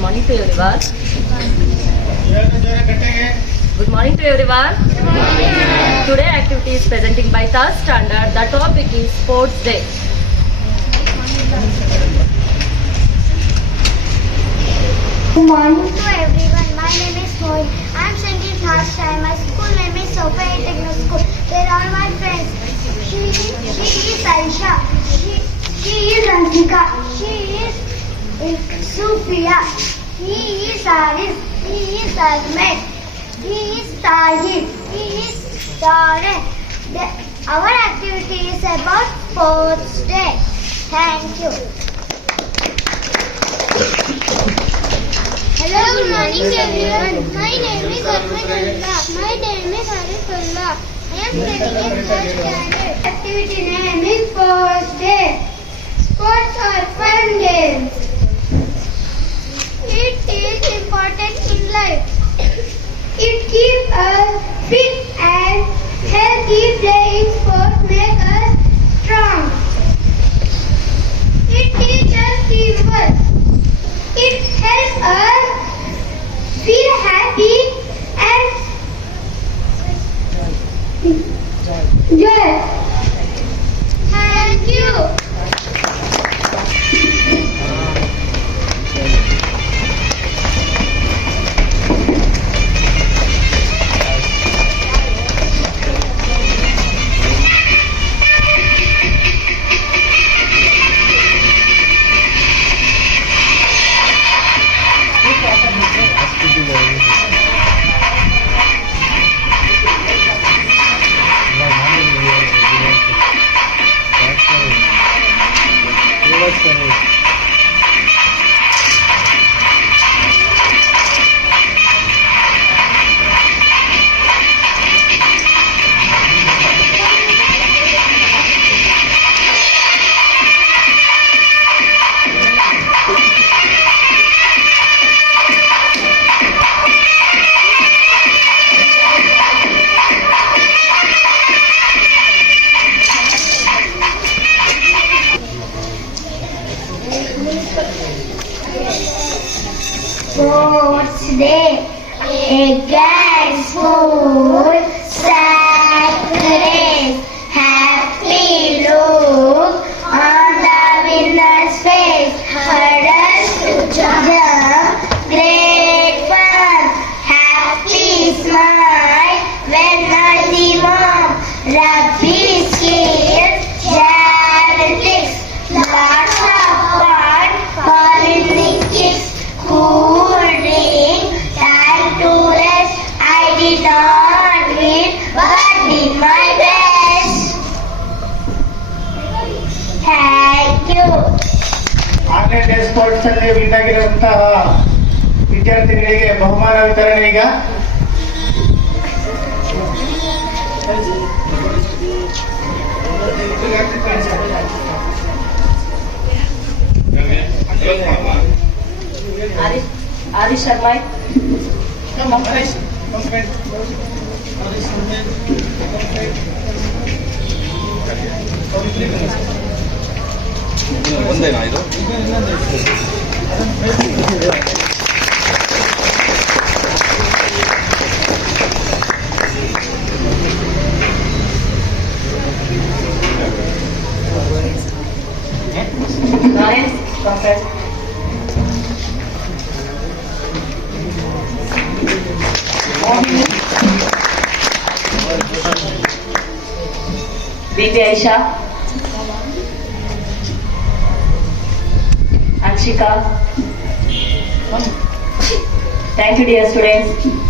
morning to everyone. Good morning to everyone. Today activity is presenting by third standard. The topic is Sports Day. Good morning to everyone. My name is Mohit. I am studying third standard. My school name is Sophia Techno School. They are my friends. She is Aisha. She is Anshika. She is Sufia. He is Arif. He is Ahmed. He is Tahir. He is Tare. Our activity is about Sports Day. Thank you. Hello, good morning everyone. My name is Armanullah. My name is Arifullah. I am studying in third standard. Activity name is Sports Day. Sports are fun games. It is important in life. It keeps us fit and healthy. Playing sports make us strong. It teaches teamwork. It helps us feel happy and joy. Thank you. Sports Day. Against school, sacrifice, happy look on the winner's face, hurdles to jump, great fun, happy smile when I see mom, rugby skills, genetics, lots of fun, falling the kicks, cool drink, time to rest. I did not win, but did my best. Thank you. Online day sports ಅಲ್ಲಿ win ಆಗಿರುವಂತಹ ವಿದ್ಯಾರ್ಥಿಗಳಿಗೆ ಬಹುಮಾನ ವಿತರಣೆ ಈಗ. Arish Sharma. ಒಂದೇನಾ ಇದು? Naren, congrats. BB Aisha, Anshika. Thank you, dear students.